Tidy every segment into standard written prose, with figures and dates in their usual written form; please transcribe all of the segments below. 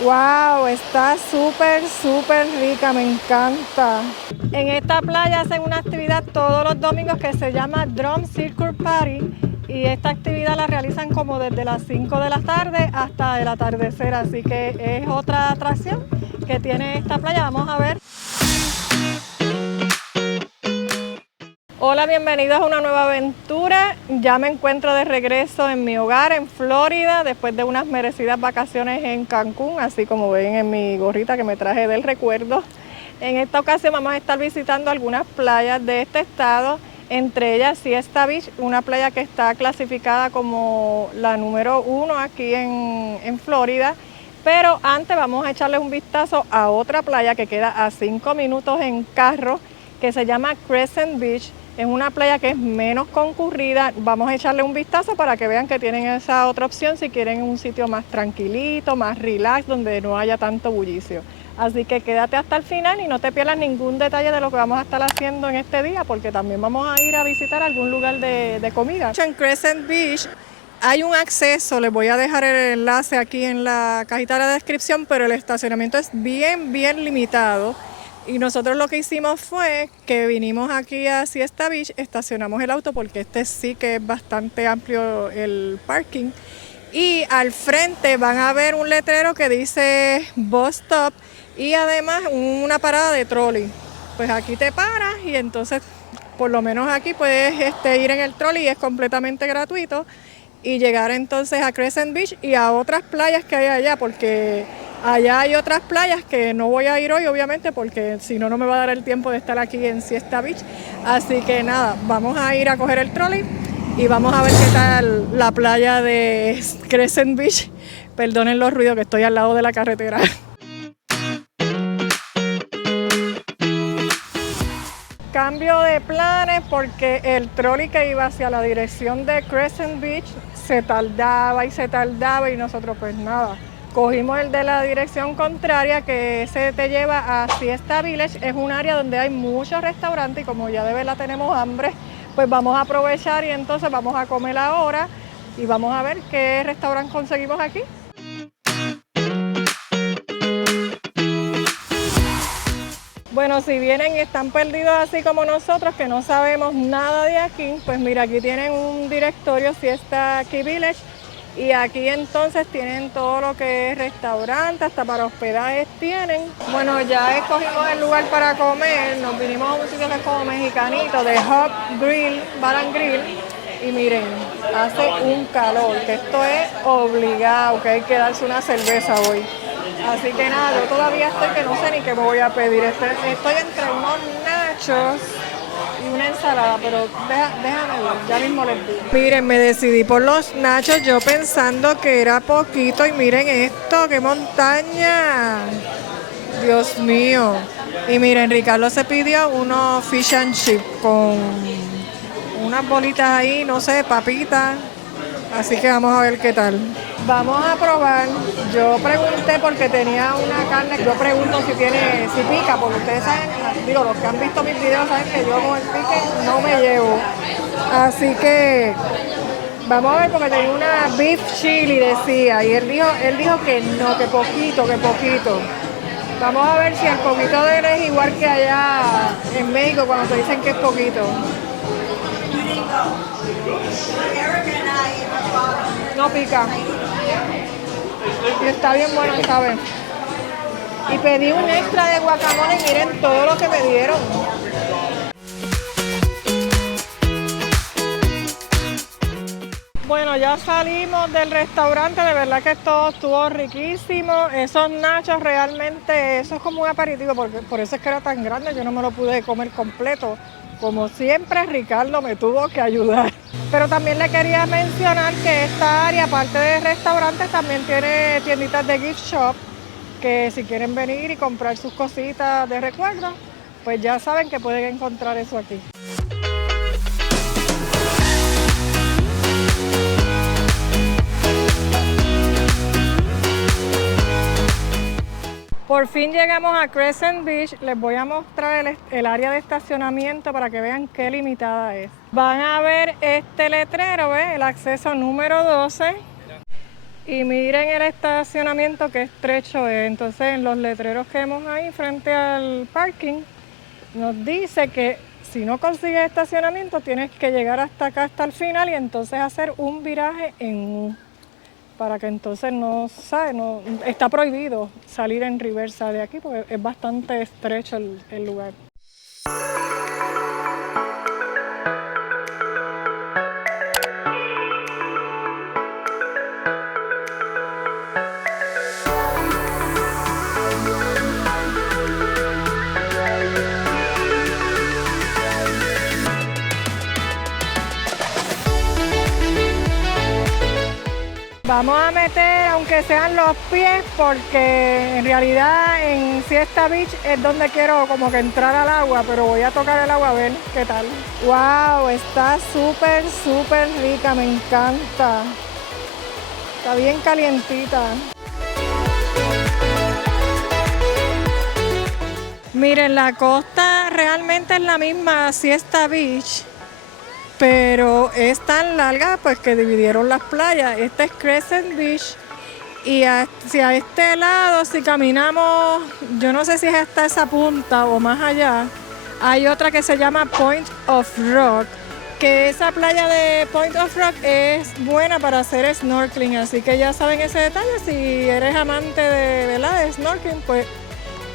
Wow, está súper rica, me encanta. En esta playa hacen una actividad todos los domingos que se llama Drum Circle Party y esta actividad la realizan como desde las 5 de la tarde hasta el atardecer, así que es otra atracción que tiene esta playa. Vamos a ver. Hola, bienvenidos a una nueva aventura. Ya me encuentro de regreso en mi hogar en Florida después de unas merecidas vacaciones en Cancún, así como ven en mi gorrita que me traje del recuerdo. En esta ocasión vamos a estar visitando algunas playas de este estado, entre ellas Siesta Beach, una playa que está clasificada como la número 1 aquí en Florida. Pero antes vamos a echarles un vistazo a otra playa que queda a 5 minutos en carro, que se llama Crescent Beach. Es una playa que es menos concurrida. Vamos a echarle un vistazo para que vean que tienen esa otra opción si quieren un sitio más tranquilito, más relax, donde no haya tanto bullicio. Así que quédate hasta el final y no te pierdas ningún detalle de lo que vamos a estar haciendo en este día, porque también vamos a ir a visitar algún lugar de comida. En Crescent Beach hay un acceso, les voy a dejar el enlace aquí en la cajita de la descripción, pero el estacionamiento es bien limitado. Y nosotros lo que hicimos fue que vinimos aquí a Siesta Beach, estacionamos el auto porque este sí que es bastante amplio el parking. Y al frente van a ver un letrero que dice Bus Stop y además una parada de trolley. Pues aquí te paras y entonces por lo menos aquí puedes ir en el trolley y es completamente gratuito. Y llegar entonces a Crescent Beach y a otras playas que hay allá, porque allá hay otras playas que no voy a ir hoy, obviamente, porque si no, no me va a dar el tiempo de estar aquí en Siesta Beach. Así que nada, vamos a ir a coger el trolley y vamos a ver qué tal la playa de Crescent Beach. Perdonen los ruidos que estoy al lado de la carretera. Cambio de planes porque el trolley que iba hacia la dirección de Crescent Beach se tardaba y nosotros pues nada, cogimos el de la dirección contraria que ese te lleva a Siesta Village. Es un área donde hay muchos restaurantes y como ya de verdad tenemos hambre, pues vamos a aprovechar y entonces vamos a comer ahora y vamos a ver qué restaurante conseguimos aquí. Bueno, si vienen y están perdidos así como nosotros, que no sabemos nada de aquí, pues mira, aquí tienen un directorio Siesta Key Village y aquí entonces tienen todo lo que es restaurante, hasta para hospedajes tienen. Bueno, ya escogimos el lugar para comer, nos vinimos a un sitio que es como mexicanito, de Hot Grill, Bar and Grill, y miren, hace un calor, que esto es obligado, que hay que darse una cerveza hoy. Así que nada, yo todavía estoy que no sé ni qué me voy a pedir. Estoy entre unos nachos y una ensalada, pero déjame ver, ya mismo les digo. Miren, me decidí por los nachos, yo pensando que era poquito y miren esto, qué montaña. Dios mío. Y miren, Ricardo se pidió unos fish and chips con unas bolitas ahí, no sé, papitas. Así que vamos a ver qué tal. Vamos a probar. Yo pregunté porque tenía una carne. Yo pregunto si pica, porque ustedes saben, digo, los que han visto mis videos saben que yo con el pique no me llevo. Así que vamos a ver porque tenía una beef chili, decía, y él dijo que no, que poquito, que poquito. Vamos a ver si el poquito de él es igual que allá en México cuando te dicen que es poquito. No pica. Y está bien bueno, ¿sabes? Y pedí un extra de guacamole y miren todo lo que me dieron. Bueno, ya salimos del restaurante, de verdad que todo estuvo riquísimo. Esos nachos realmente, eso es como un aperitivo, porque por eso es que era tan grande, yo no me lo pude comer completo. Como siempre, Ricardo me tuvo que ayudar. Pero también le quería mencionar que esta área, aparte de restaurantes, también tiene tienditas de gift shop, que si quieren venir y comprar sus cositas de recuerdo, pues ya saben que pueden encontrar eso aquí. Por fin llegamos a Crescent Beach. Les voy a mostrar el área de estacionamiento para que vean qué limitada es. Van a ver este letrero, ¿ves? El acceso número 12. Y miren el estacionamiento que estrecho es. Entonces en los letreros que vemos ahí frente al parking nos dice que si no consigues estacionamiento tienes que llegar hasta acá, hasta el final, y entonces hacer un viraje en U. Para que entonces no está prohibido salir en reversa de aquí porque es bastante estrecho el lugar. Vamos a meter, aunque sean los pies, porque en realidad en Siesta Beach es donde quiero como que entrar al agua, pero voy a tocar el agua a ver qué tal. ¡Wow! Está súper, súper rica, me encanta. Está bien calientita. Miren, la costa realmente es la misma Siesta Beach, pero es tan larga pues que dividieron las playas. Esta es Crescent Beach y hacia este lado, si caminamos, yo no sé si es hasta esa punta o más allá, hay otra que se llama Point of Rock, que esa playa de Point of Rock es buena para hacer snorkeling, así que ya saben ese detalle. Si eres amante de snorkeling, pues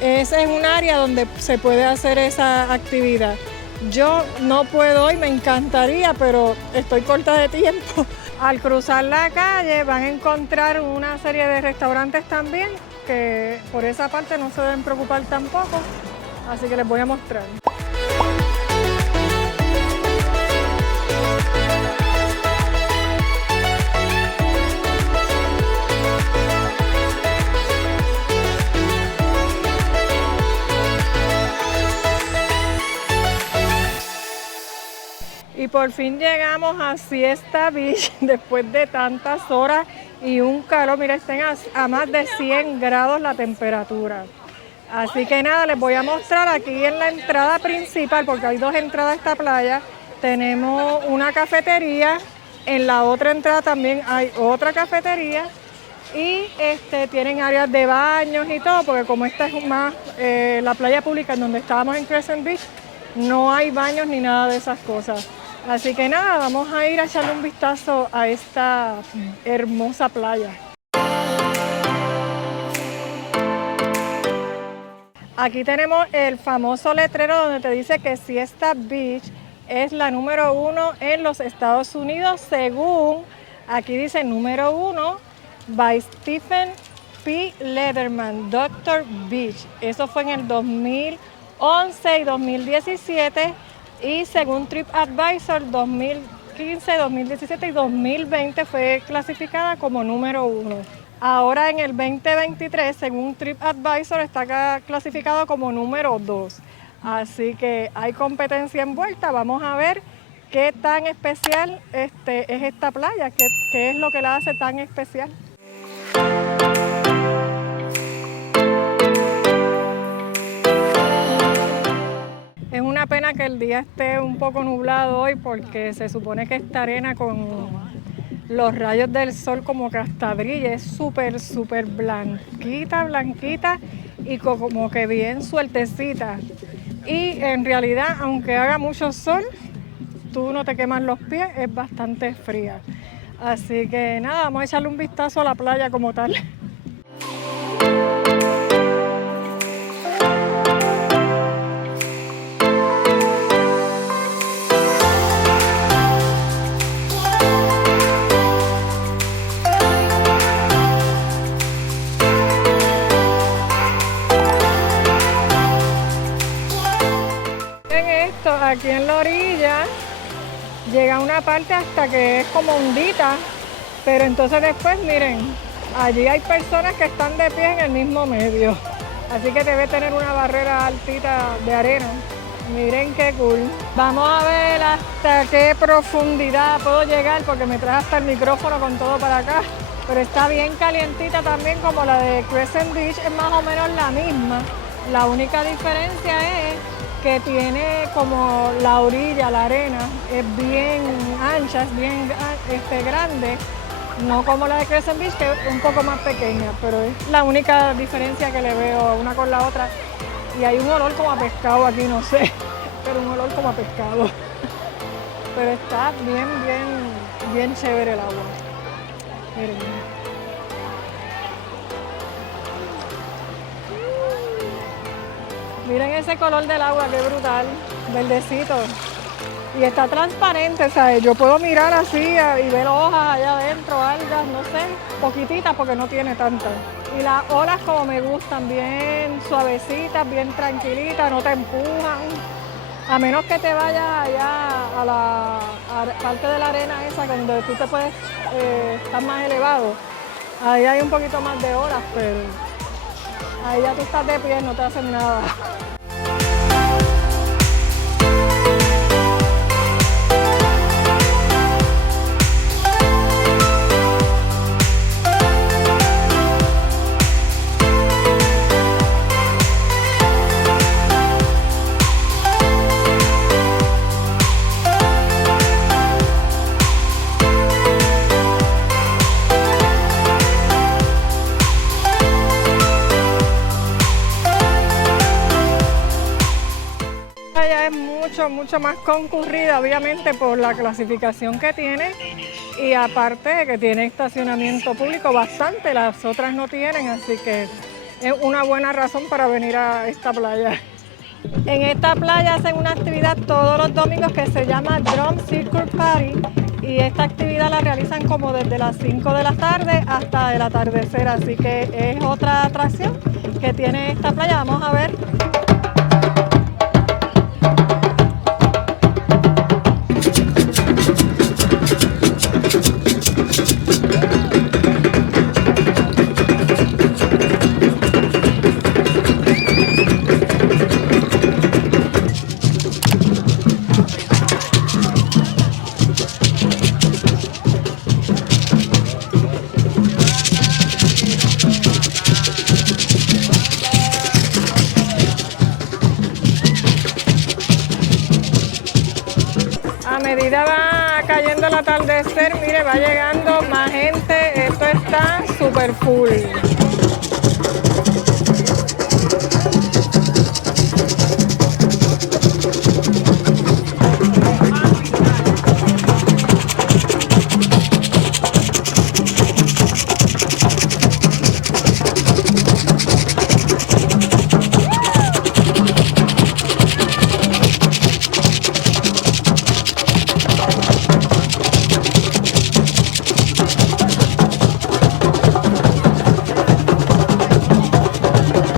ese es un área donde se puede hacer esa actividad. Yo no puedo hoy, me encantaría, pero estoy corta de tiempo. Al cruzar la calle van a encontrar una serie de restaurantes también, que por esa parte no se deben preocupar tampoco, así que les voy a mostrar. Y por fin llegamos a Siesta Beach después de tantas horas y un calor. Mira, estén a más de 100 grados la temperatura. Así que nada, les voy a mostrar aquí en la entrada principal, porque hay dos entradas a esta playa. Tenemos una cafetería, en la otra entrada también hay otra cafetería y tienen áreas de baños y todo, porque como esta es más la playa pública en donde estábamos en Crescent Beach, no hay baños ni nada de esas cosas. Así que nada, vamos a ir a echarle un vistazo a esta hermosa playa. Aquí tenemos el famoso letrero donde te dice que Siesta Beach es la número 1 en los Estados Unidos, según, aquí dice número 1, by Stephen P. Lederman, Dr. Beach. Eso fue en el 2011 y 2017. Y según TripAdvisor, 2015, 2017 y 2020 fue clasificada como número 1. Ahora en el 2023, según TripAdvisor, está clasificado como número 2. Así que hay competencia envuelta. Vamos a ver qué tan especial es esta playa, qué es lo que la hace tan especial. Es una pena que el día esté un poco nublado hoy porque se supone que esta arena con los rayos del sol como que hasta brilla, es súper, súper blanquita, blanquita y como que bien sueltecita. Y en realidad, aunque haga mucho sol, tú no te quemas los pies, es bastante fría. Así que nada, vamos a echarle un vistazo a la playa como tal. Aquí en la orilla llega una parte hasta que es como hondita, pero entonces después miren, allí hay personas que están de pie en el mismo medio, así que debe tener una barrera altita de arena. Miren qué cool. Vamos a ver hasta qué profundidad puedo llegar porque me traje hasta el micrófono con todo para acá, pero está bien calientita también como la de Crescent Beach, es más o menos la misma. La única diferencia es que tiene como la orilla, la arena, es bien ancha, es bien grande No como la de Crescent Beach, que es un poco más pequeña, pero es la única diferencia que le veo una con la otra. Y hay un olor como a pescado aquí, no sé, pero un olor como a pescado. Pero está bien chévere el agua. Miren. Miren ese color del agua, qué brutal, verdecito. Y está transparente, ¿sabes? Yo puedo mirar así y ver hojas allá adentro, algas, no sé, poquititas porque no tiene tantas. Y las olas como me gustan, bien suavecitas, bien tranquilitas, no te empujan. A menos que te vayas allá a la parte de la arena esa donde tú te puedes estar más elevado. Ahí hay un poquito más de olas, pero ahí ya tú estás de pie, no te hacen nada. Es mucho más concurrida, obviamente por la clasificación que tiene y aparte de que tiene estacionamiento público bastante, las otras no tienen, así que es una buena razón para venir a esta playa. En esta playa hacen una actividad todos los domingos que se llama Drum Circle Party y esta actividad la realizan como desde las 5 de la tarde hasta el atardecer, así que es otra atracción que tiene esta playa. Vamos a ver. A medida va cayendo el atardecer, mire, va llegando más gente, esto está súper full.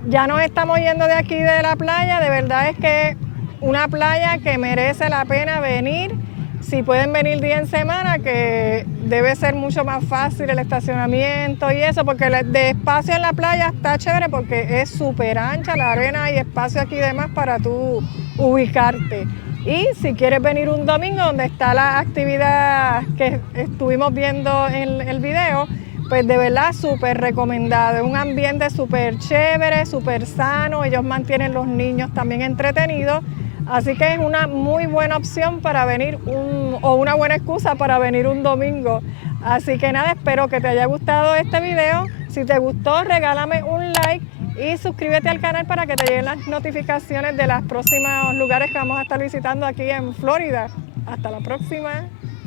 Ya nos estamos yendo de aquí de la playa, de verdad es que una playa que merece la pena venir, si pueden venir día en semana, que debe ser mucho más fácil el estacionamiento y eso, porque de espacio en la playa está chévere porque es súper ancha la arena y espacio aquí y demás para tú ubicarte. Y si quieres venir un domingo donde está la actividad que estuvimos viendo en el video, pues de verdad súper recomendado, es un ambiente súper chévere, súper sano, ellos mantienen los niños también entretenidos, así que es una muy buena opción para venir o una buena excusa para venir un domingo. Así que nada, espero que te haya gustado este video, si te gustó regálame un like y suscríbete al canal para que te lleguen las notificaciones de los próximos lugares que vamos a estar visitando aquí en Florida. Hasta la próxima.